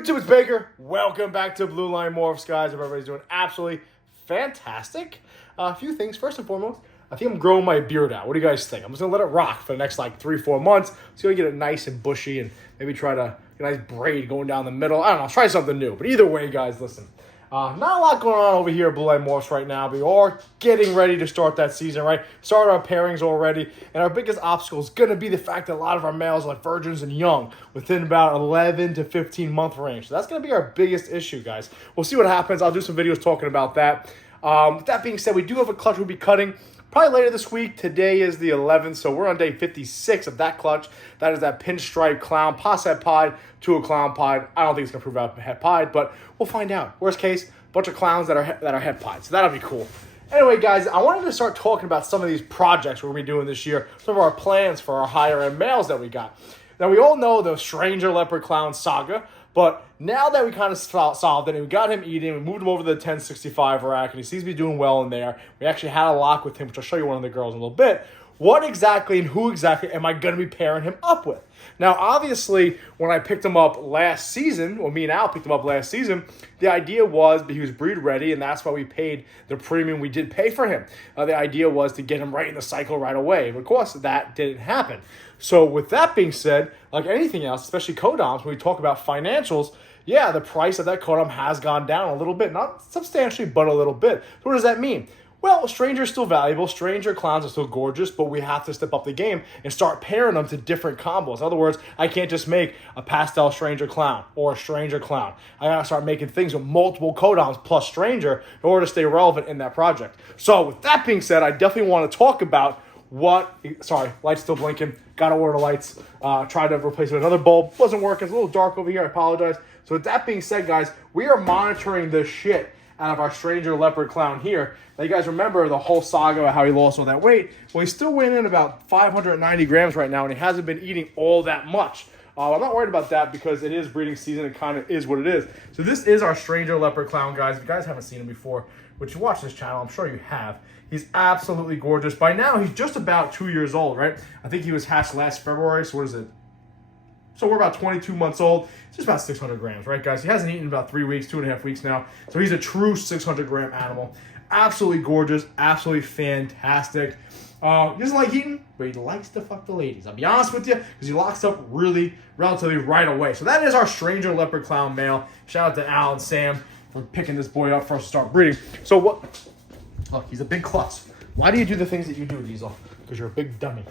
YouTube, it's Baker. Welcome back to Blue Line Morphs, guys. Hope everybody's doing absolutely fantastic. A few things. First and foremost, I think I'm growing my beard out. What do you guys think? I'm just going to let it rock for the next, 3-4 months. So you get it nice and bushy and maybe try to get a nice braid going down the middle. I don't know. Try something new. But either way, guys, listen. Not a lot going on over here at Blue Line Morphs right now. We are getting ready to start that season, right? Started our pairings already. And our biggest obstacle is going to be the fact that a lot of our males are like virgins and young within about 11 to 15 month range. So that's going to be our biggest issue, guys. We'll see what happens. I'll do some videos talking about that. With that being said, we do have a clutch we'll be cutting probably later this week. Today is the 11th, so we're on day 56 of that clutch. That is that pinstripe clown posset pied to a clown pied. I don't think it's going to prove out het pied, but we'll find out. Worst case, bunch of clowns that are het pied, so that'll be cool. Anyway, guys, I wanted to start talking about some of these projects we're going to be doing this year, some of our plans for our higher-end males that we got. Now, we all know the Stranger Leopard Clown saga, but now that we kind of solved it and we got him eating, we moved him over to the 1065 rack, and he seems to be doing well in there. We actually had a lock with him, which I'll show you one of the girls in a little bit. What exactly and who exactly am I going to be pairing him up with? Now, obviously, when I picked him up last season, or me and Al picked him up last season, the idea was that he was breed ready, and that's why we paid the premium we did pay for him. The idea was to get him right in the cycle right away. But of course, that didn't happen. So with that being said, like anything else, especially codoms, when we talk about financials, yeah, the price of that codom has gone down a little bit. Not substantially, but a little bit. So what does that mean? Well, Stranger is still valuable. Stranger clowns are still gorgeous, but we have to step up the game and start pairing them to different combos. In other words, I can't just make a pastel Stranger clown or a Stranger clown. I gotta start making things with multiple codoms plus Stranger in order to stay relevant in that project. So with that being said, I definitely want to talk about light's still blinking. Gotta order lights. Tried to replace it with another bulb. Wasn't working. It's a little dark over here. I apologize. So with that being said, guys, we are monitoring the shit out of our Stranger Leopard Clown here. Now, you guys remember the whole saga of how he lost all that weight? Well, he's still weighing in about 590 grams right now, and he hasn't been eating all that much. I'm not worried about that because it is breeding season. It kind of is what it is. So this is our Stranger Leopard Clown, guys. If you guys haven't seen him before, which you watch this channel, I'm sure you have. He's absolutely gorgeous. By now, he's just about 2 years old, right? I think he was hatched last February, so what is it? So we're about 22 months old. It's just about 600 grams, right, guys? He hasn't eaten in about 3 weeks, 2.5 weeks now. So he's a true 600-gram animal. Absolutely gorgeous, absolutely fantastic. He doesn't like eating, but he likes to fuck the ladies. I'll be honest with you, because he locks up relatively right away. So that is our Stranger Leopard Clown male. Shout out to Al and Sam for picking this boy up for us to start breeding. So what? Look, he's a big klutz. Why do you do the things that you do, Diesel? Because you're a big dummy.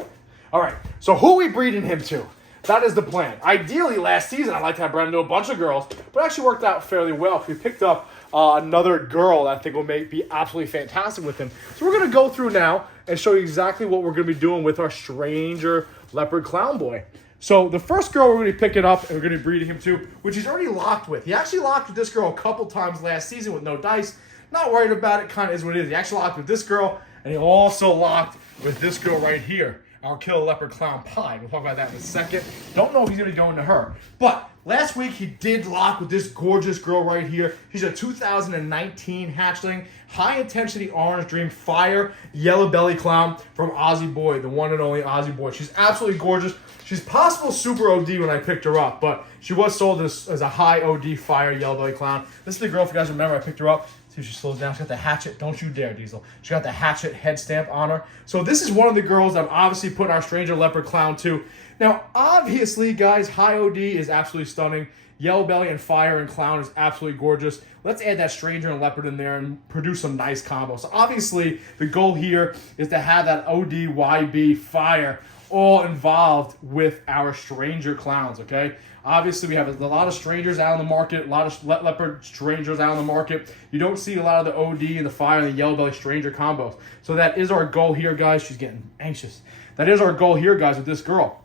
All right, so who are we breeding him to? That is the plan. Ideally, last season, I'd like to have Brandon do a bunch of girls, but it actually worked out fairly well. We picked up another girl that I think will be absolutely fantastic with him. So we're going to go through now and show you exactly what we're going to be doing with our Stranger Leopard Clown boy. So the first girl we're going to be picking up and we're going to be breeding him to, which he's already locked with. He actually locked with this girl a couple times last season with no dice. Not worried about it, kind of is what it is. He actually locked with this girl, and he also locked with this girl right here, our Killer Leopard Clown Pie. We'll talk about that in a second. Don't know if he's going to go into her. But last week, he did lock with this gorgeous girl right here. She's a 2019 hatchling, high-intensity orange dream fire yellow belly clown from Aussie Boy, the one and only Aussie Boy. She's absolutely gorgeous. She's possible super OD when I picked her up, but she was sold as a high OD fire yellow belly clown. This is the girl, if you guys remember, I picked her up. See if she slows down. She's got the hatchet. Don't you dare, Diesel. She got the hatchet head stamp on her. So this is one of the girls I'm obviously putting our Stranger Leopard Clown to. Now, obviously, guys, high OD is absolutely stunning. Yellow belly and fire and clown is absolutely gorgeous. Let's add that Stranger and Leopard in there and produce some nice combos. So obviously, the goal here is to have that OD, YB, fire all involved with our Stranger clowns, okay? Obviously, we have a lot of Strangers out on the market, a lot of Leopard Strangers out on the market. You don't see a lot of the OD and the fire and the yellow belly Stranger combos. So that is our goal here, guys. She's getting anxious. That is our goal here, guys, with this girl.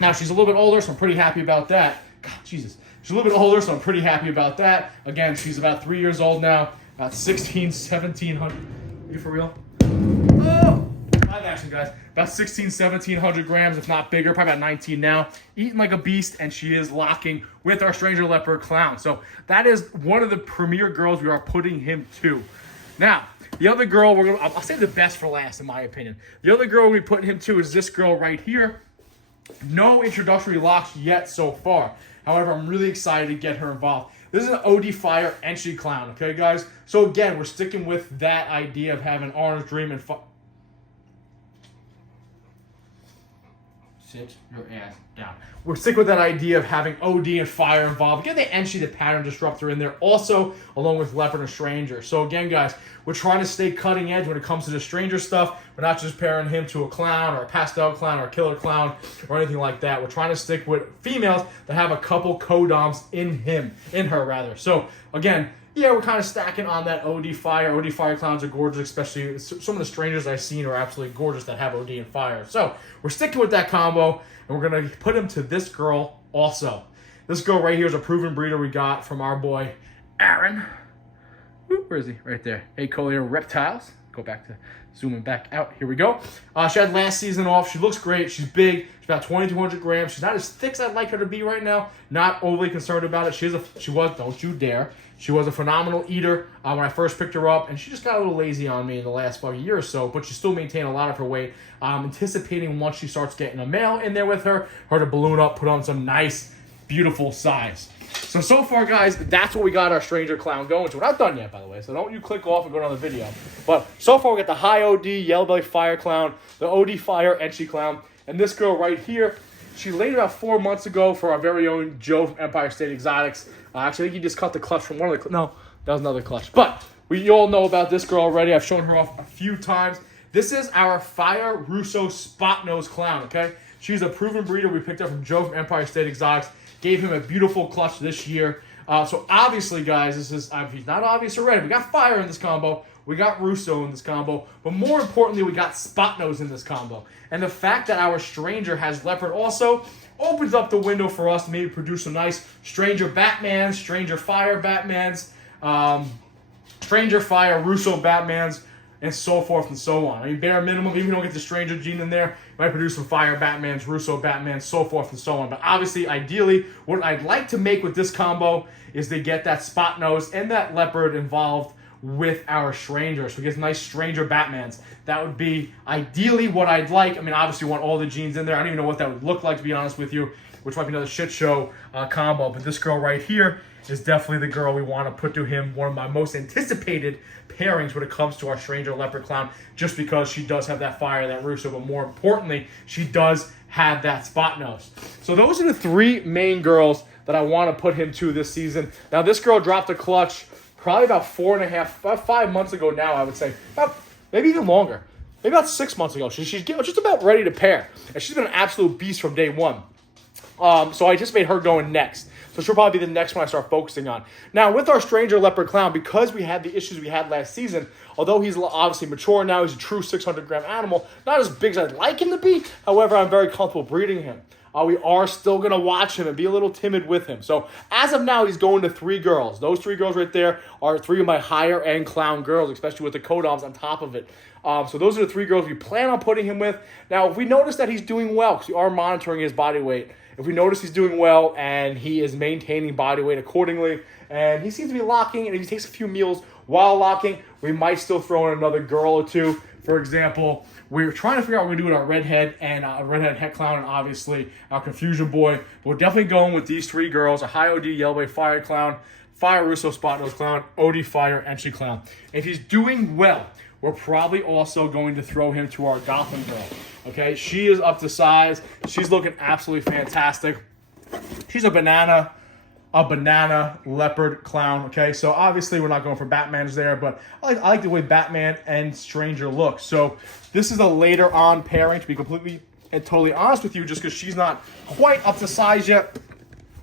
Now, she's a little bit older, so I'm pretty happy about that. God, Jesus. She's a little bit older, so I'm pretty happy about that. Again, she's about 3 years old now, about 1,1700. Are you for real? Oh! Live action, guys. About 1,700 grams, if not bigger, probably about 19 now. Eating like a beast, and she is locking with our Stranger Leopard Clown. So that is one of the premier girls we are putting him to. Now, the other girl, I'll save the best for last, in my opinion. The other girl we're putting him to is this girl right here. No introductory locks yet so far. However, I'm really excited to get her involved. This is an OD Fire entry clown, okay, guys? So again, we're sticking with that idea of having Orange Dream and sit your ass down. We're sticking with that idea of having OD and Fire involved. Get the entry, the Pattern Disruptor in there also, along with Leopard and Stranger. So again, guys, we're trying to stay cutting edge when it comes to the Stranger stuff. We're not just pairing him to a clown or a pastel clown or a killer clown or anything like that. We're trying to stick with females that have a couple codoms in her. So again, yeah, we're kind of stacking on that OD Fire. OD Fire clowns are gorgeous, especially some of the Strangers I've seen are absolutely gorgeous that have OD and Fire. So we're sticking with that combo, and we're going to put him to this girl also. This girl right here is a proven breeder we got from our boy, Aaron. Where is he? Right there. Hey, Collier Reptiles. Go back to zooming back out. Here we go. She had last season off. She looks great. She's big. She's about 2,200 grams. She's not as thick as I'd like her to be right now. Not overly concerned about it. She was, don't you dare. She was a phenomenal eater when I first picked her up, and she just got a little lazy on me in the last year or so, but she still maintained a lot of her weight. I'm anticipating once she starts getting a male in there with her to balloon up, put on some nice, beautiful size. So far, guys, that's what we got our Stranger Clown going to. We're not done yet, by the way, so don't you click off and go to another video. But so far, we got the high OD Yellow Belly Fire Clown, the OD Fire Entry Clown, and this girl right here. She laid about 4 months ago for our very own Joe from Empire State Exotics. Actually, I think he just cut the clutch from one of the... No, that was another clutch. But you all know about this girl already. I've shown her off a few times. This is our Fire Russo Spot Nose Clown, okay? She's a proven breeder we picked up from Joe from Empire State Exotics. Gave him a beautiful clutch this year. So obviously, guys, this is... if he's not obvious already, we got Fire in this combo. We got Russo in this combo. But more importantly, we got Spot Nose in this combo. And the fact that our Stranger has Leopard also opens up the window for us to maybe produce some nice Stranger Batmans, Stranger Fire Batmans, Stranger Fire Russo Batmans, and so forth and so on. I mean, bare minimum, even if you don't get the Stranger gene in there, you might produce some Fire Batmans, Russo Batmans, so forth and so on. But obviously, ideally, what I'd like to make with this combo is to get that Spot Nose and that Leopard involved with our Stranger. So we get some nice Stranger Batmans. That would be ideally what I'd like. I mean, obviously we want all the genes in there. I don't even know what that would look like, to be honest with you, which might be another shit show combo. But this girl right here is definitely the girl we want to put to him. One of my most anticipated pairings when it comes to our Stranger Leopard Clown, just because she does have that Fire, that Russo, but more importantly, she does have that Spot Nose. So those are the three main girls that I want to put him to this season. Now, this girl dropped a clutch probably about 5 months ago now, I would say. Maybe even longer. Maybe about 6 months ago. She's just about ready to pair. And she's been an absolute beast from day one. So I just made her going next. So she'll probably be the next one I start focusing on. Now, with our Stranger Leopard Clown, because we had the issues we had last season, although he's obviously mature now, he's a true 600-gram animal, not as big as I'd like him to be. However, I'm very comfortable breeding him. We are still going to watch him and be a little timid with him. So as of now, he's going to 3 girls. Those 3 girls right there are 3 of my higher-end clown girls, especially with the codoms on top of it. So those are the 3 girls we plan on putting him with. Now, if we notice that he's doing well, because we are monitoring his body weight, if we notice he's doing well and he is maintaining body weight accordingly, and he seems to be locking, and if he takes a few meals while locking, we might still throw in another girl or 2. For example, we're trying to figure out what we're going to do with our Redhead and Redhead Het Clown, and obviously our Confusion Boy. But we're definitely going with these 3 girls: a high OD Yellow Belly Fire Clown, Fire Russo Spot Nose Clown, OD Fire Entry Clown. If he's doing well, we're probably also going to throw him to our Gotham girl. Okay, she is up to size. She's looking absolutely fantastic. She's a banana leopard clown. Okay, so obviously we're not going for Batman's there, but I like the way Batman and Stranger look. So this is a later on pairing, to be completely and totally honest with you, just because she's not quite up to size yet.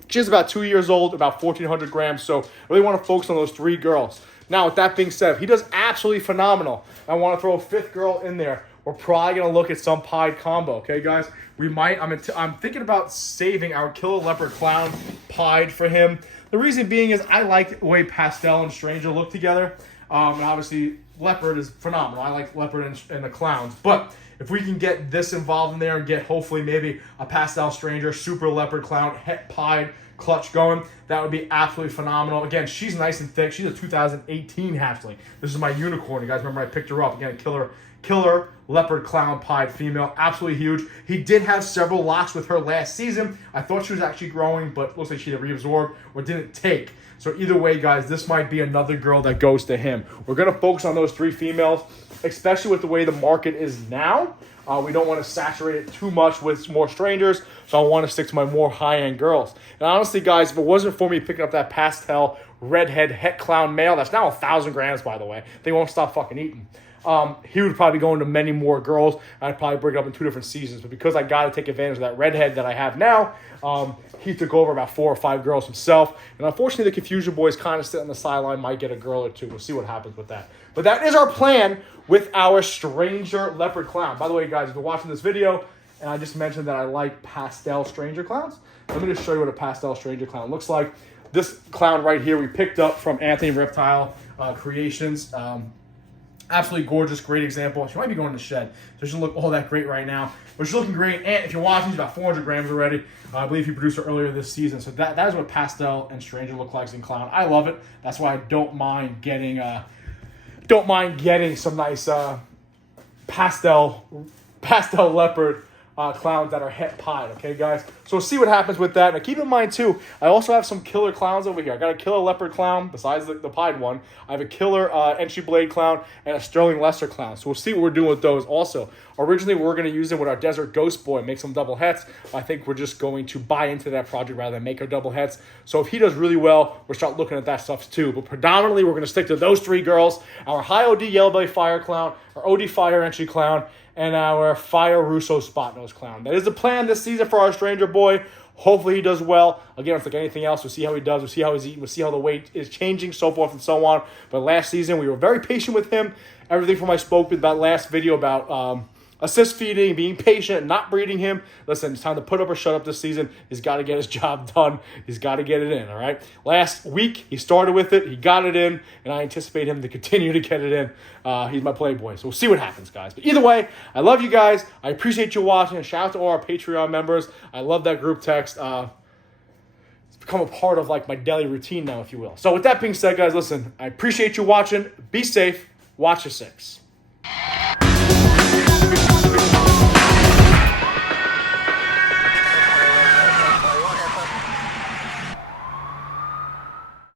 She's about 2 years old, about 1,400 grams. So I really want to focus on those 3 girls. Now, with that being said, he does absolutely phenomenal. I want to throw a 5th girl in there. We're probably going to look at some pied combo, okay, guys? We might. I'm thinking about saving our Killer Leopard Clown pied for him. The reason being is I like the way Pastel and Stranger look together. And obviously, Leopard is phenomenal. I like Leopard and the Clowns. But if we can get this involved in there and get hopefully maybe a Pastel Stranger, Super Leopard Clown, Het pied clutch going, that would be absolutely phenomenal. Again, she's nice and thick. She's a 2018 hatchling. This is my unicorn. You guys remember I picked her up. Again, killer leopard clown pied female, absolutely huge. He did have several locks with her last season. I thought she was actually growing, but looks like she either reabsorbed or didn't take. So either way, guys, this might be another girl that goes to him. We're going to focus on those 3 females, especially with the way the market is now. We don't want to saturate it too much with more strangers, so I want to stick to my more high-end girls. And honestly, guys, if it wasn't for me picking up that pastel redhead het clown male, that's now 1,000 grams, by the way. They won't stop fucking eating. He would probably go into many more girls. I'd probably bring it up in 2 different seasons. But because I got to take advantage of that redhead that I have now, he took over about 4 or 5 girls himself. And unfortunately, the Confusion Boys kind of sit on the sideline, might get a girl or 2. We'll see what happens with that. But that is our plan with our Stranger Leopard Clown. By the way, guys, if you're watching this video, and I just mentioned that I like pastel Stranger Clowns, let me just show you what a pastel Stranger Clown looks like. This clown right here we picked up from Anthony Reptile Creations. Absolutely gorgeous, great example. She might be going to the shed, so she doesn't look all that great right now. But she's looking great, and if you're watching, she's about 400 grams already. I believe he produced her earlier this season. So that is what pastel and stranger look like in clown. I love it. That's why I don't mind getting some nice pastel leopard clowns that are het pied, okay, guys? So we'll see what happens with that. Now, keep in mind, too, I also have some killer clowns over here. I got a killer leopard clown, besides the pied one. I have a killer entry blade clown and a sterling lesser clown. So we'll see what we're doing with those also. Originally, we were going to use them with our desert ghost boy, make some double hets. I think we're just going to buy into that project rather than make our double hets. So if he does really well, we'll start looking at that stuff, too. But predominantly, we're going to stick to those 3 girls. Our high OD yellow belly fire clown, our OD fire entry clown, and our Fire Russo Spot Nose Clown. That is the plan this season for our Stranger Boy. Hopefully he does well. Again, it's like anything else. We'll see how he does. We'll see how he's eating. We'll see how the weight is changing, so forth and so on. But last season, we were very patient with him. Everything from I spoke about last video about assist feeding, being patient, not breeding him. Listen, it's time to put up or shut up this season. He's got to get his job done. He's got to get it in, all right? Last week, he started with it. He got it in, and I anticipate him to continue to get it in. He's my playboy, so we'll see what happens, guys. But either way, I love you guys. I appreciate you watching. Shout out to all our Patreon members. I love that group text. It's become a part of like my daily routine now, if you will. So with that being said, guys, listen, I appreciate you watching. Be safe. Watch your 6.